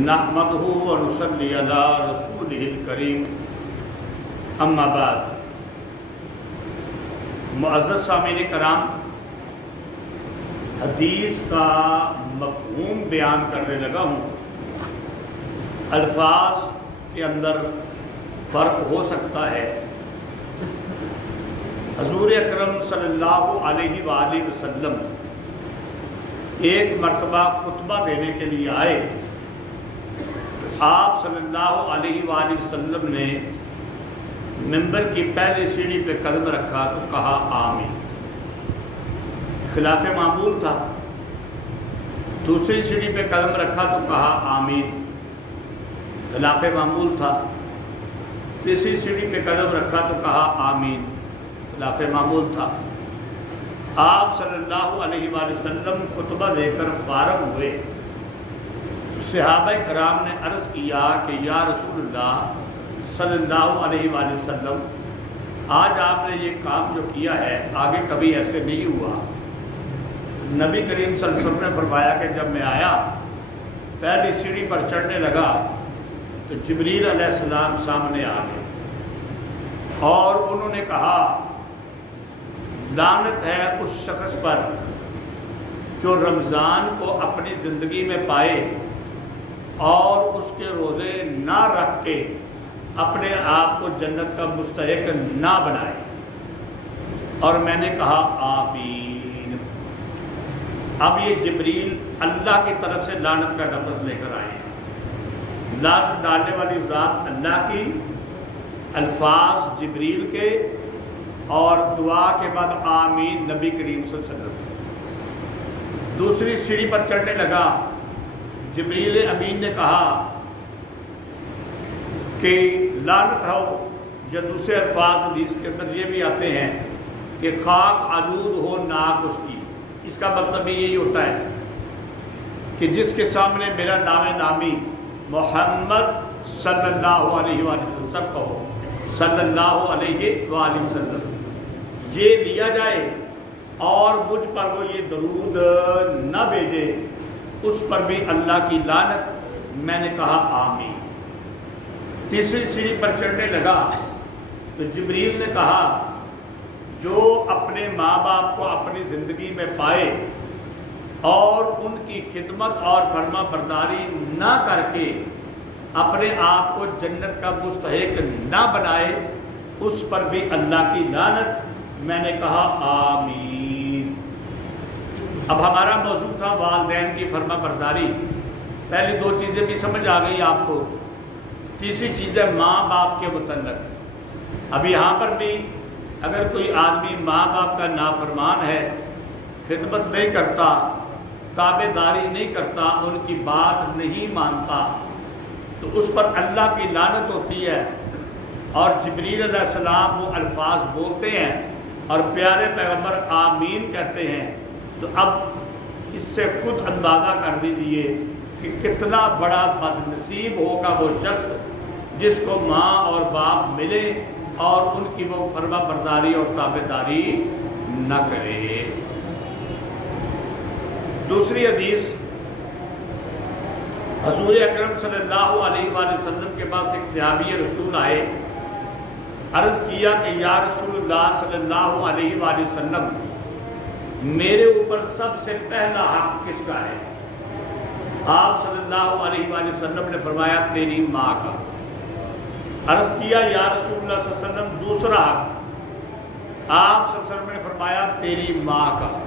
نحمدہ و نصلی علی رسولہ الکریم اما بعد۔ معزز سامعین کرام، حدیث کا مفہوم بیان کرنے لگا ہوں۔ الفاظ کے اندر فرق ہو سکتا ہے۔ حضور اکرم صلی اللہ علیہ وآلہ وسلم ایک مرتبہ خطبہ دینے کے لیے آئے۔ آپ صلی اللہ علیہ وآلہ وسلم نے منبر کی پہلی سیڑھی پہ قدم رکھا تو کہا آمین، خلاف معمول تھا۔ دوسری سیڑھی پہ قدم رکھا تو کہا آمین، خلاف معمول تھا۔ تیسری سیڑھی پہ قدم رکھا تو کہا آمین، خلاف معمول تھا۔ آپ صلی اللہ علیہ وآلہ وسلم خطبہ دے کر فارغ ہوئے۔ صحابہ کرام نے عرض کیا کہ یا رسول اللہ صلی اللہ علیہ وآلہ وسلم، آج آپ نے یہ کام جو کیا ہے آگے کبھی ایسے نہیں ہوا۔ نبی کریم صلی اللہ علیہ وسلم نے فرمایا کہ جب میں آیا پہلی سیڑھی پر چڑھنے لگا تو جبریل علیہ السلام سامنے آ گئے اور انہوں نے کہا لعنت ہے اس شخص پر جو رمضان کو اپنی زندگی میں پائے اور اس کے روزے نہ رکھ کے اپنے آپ کو جنت کا مستحق نہ بنائے۔ اور میں نے کہا آمین۔ اب یہ جبریل اللہ کی طرف سے لعنت کا لفظ لے کر آئے ہیں۔ لعنت ڈالنے والی ذات اللہ کی، الفاظ جبریل کے، اور دعا کے بعد آمین نبی کریم صلی اللہ علیہ وسلم۔ دوسری سیڑھی پر چڑھنے لگا، جبریل امین نے کہا کہ لعنت ہو، یا دوسرے الفاظ حدیث کے اندر یہ بھی آتے ہیں کہ خاک آلود ہو ناک اس کی۔ اس کا مطلب یہی ہوتا ہے کہ جس کے سامنے میرا نام نامی محمد صلی اللہ علیہ وآلہ وسلم، سب کہو صلی اللہ علیہ وآلہ وسلم، یہ لیا جائے اور مجھ پر وہ یہ درود نہ بھیجے، اس پر بھی اللہ کی لعنت۔ میں نے کہا آمین۔ تیسری سیڑھی پر چڑھنے لگا تو جبریل نے کہا جو اپنے ماں باپ کو اپنی زندگی میں پائے اور ان کی خدمت اور فرما برداری نہ کر کے اپنے آپ کو جنت کا مستحق نہ بنائے، اس پر بھی اللہ کی لعنت۔ میں نے کہا آمین۔ اب ہمارا موضوع تھا والدین کی فرما برداری۔ پہلی دو چیزیں بھی سمجھ آ گئی آپ کو۔ تیسری چیز ہے ماں باپ کے متعلق۔ اب یہاں پر بھی اگر کوئی آدمی ماں باپ کا نافرمان ہے، خدمت نہیں کرتا، تابع داری نہیں کرتا، ان کی بات نہیں مانتا، تو اس پر اللہ کی لعنت ہوتی ہے۔ اور جبریل علیہ السلام وہ الفاظ بولتے ہیں اور پیارے پیغمبر آمین کہتے ہیں۔ تو اب اس سے خود اندازہ کر لیجئے کہ کتنا بڑا بد نصیب ہوگا وہ شخص جس کو ماں اور باپ ملے اور ان کی وہ فرما برداری اور تابع داری نہ کرے۔ دوسری حدیث، حضور اکرم صلی اللہ علیہ وآلہ وسلم کے پاس ایک صحابی رسول آئے، عرض کیا کہ یا رسول اللہ صلی اللہ علیہ وآلہ وسلم، میرے اوپر سب سے پہلا حق کس کا ہے؟ آپ صلی اللہ علیہ وآلہ وسلم نے فرمایا تیری ماں کا۔ عرض کیا یا رسول اللہ صلی اللہ علیہ وسلم دوسرا حق؟ آپ صلی اللہ علیہ وسلم نے فرمایا تیری ماں کا۔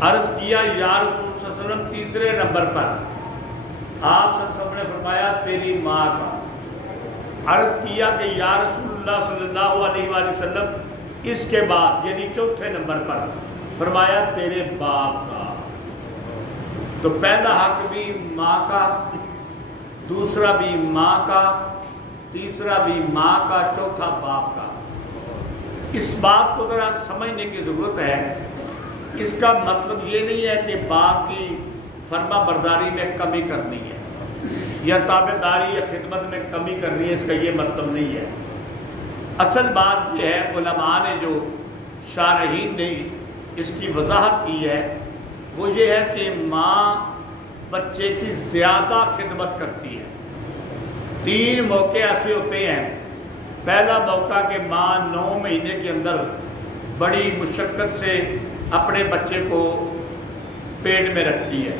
عرض کیا یا رسول اللہ صلی اللہ علیہ وسلم تیسرے نمبر پر؟ آپ صلی اللہ علیہ وسلم نے فرمایا تیری ماں کا۔ عرض کیا کہ یا رسول اللہ صلی اللہ علیہ وآلہ وسلم اس کے بعد یعنی چوتھے نمبر پر؟ فرمایا تیرے باپ کا۔ تو پہلا حق بھی ماں کا، دوسرا بھی ماں کا، تیسرا بھی ماں کا، چوتھا باپ کا۔ اس بات کو ذرا سمجھنے کی ضرورت ہے۔ اس کا مطلب یہ نہیں ہے کہ باپ کی فرما برداری میں کمی کرنی ہے یا تابع داری یا خدمت میں کمی کرنی ہے، اس کا یہ مطلب نہیں ہے۔ اصل بات یہ ہے، علماء نے جو شارحین نے اس کی وضاحت کی ہے وہ یہ ہے کہ ماں بچے کی زیادہ خدمت کرتی ہے۔ 3 موقع ایسے ہوتے ہیں۔ پہلا موقع کہ ماں 9 مہینے کے اندر بڑی مشقت سے اپنے بچے کو پیٹ میں رکھتی ہے۔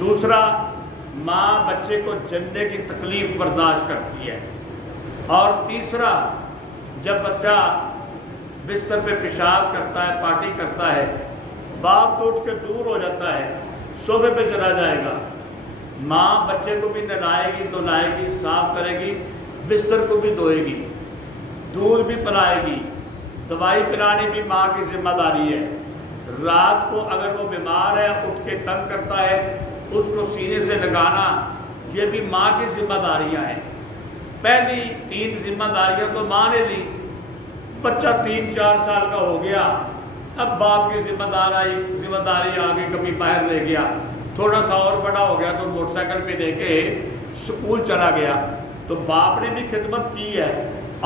دوسرا، ماں بچے کو جننے کی تکلیف برداشت کرتی ہے۔ اور تیسرا، جب بچہ بستر پہ پیشاب کرتا ہے، پارٹی کرتا ہے، باپ تو اٹھ کے دور ہو جاتا ہے، صوفے پہ چلا جائے گا، ماں بچے کو بھی نہلائے گی، دھلائے گی، صاف کرے گی، بستر کو بھی دھوئے گی، دودھ بھی پلائے گی، دوائی پلانی بھی ماں کی ذمہ داری ہے۔ رات کو اگر وہ بیمار ہے، اٹھ کے تنگ کرتا ہے، اس کو سینے سے لگانا، یہ بھی ماں کی ذمہ داریاں ہیں۔ پہلی 3 ذمہ داریاں تو ماں نے لی، بچہ 3-4 سال کا ہو گیا، اب باپ کی ذمہ داری آگے کبھی باہر لے گیا، تھوڑا سا اور بڑا ہو گیا تو موٹر سائیکل پہ لے کے اسکول چلا گیا، تو باپ نے بھی خدمت کی ہے۔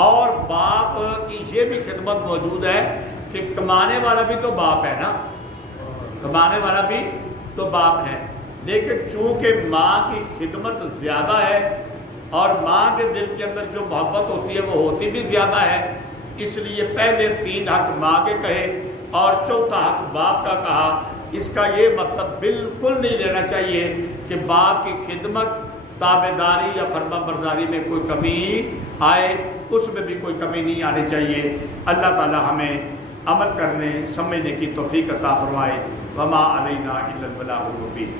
اور باپ کی یہ بھی خدمت موجود ہے کہ کمانے والا بھی تو باپ ہے نا، کمانے والا بھی تو باپ ہے، لیکن چونکہ ماں کی خدمت زیادہ ہے اور ماں کے دل کے اندر جو محبت ہوتی ہے وہ ہوتی بھی زیادہ ہے، اس لیے پہلے 3 حق ماں کے کہے اور چوتھا حق باپ کا کہا۔ اس کا یہ مطلب بالکل نہیں لینا چاہیے کہ باپ کی خدمت، تابعداری یا فرما برداری میں کوئی کمی آئے، اس میں بھی کوئی کمی نہیں آنی چاہیے۔ اللہ تعالی ہمیں عمل کرنے، سمجھنے کی توفیق عطا فرمائے۔ وما علینا الا البلاغ المبین۔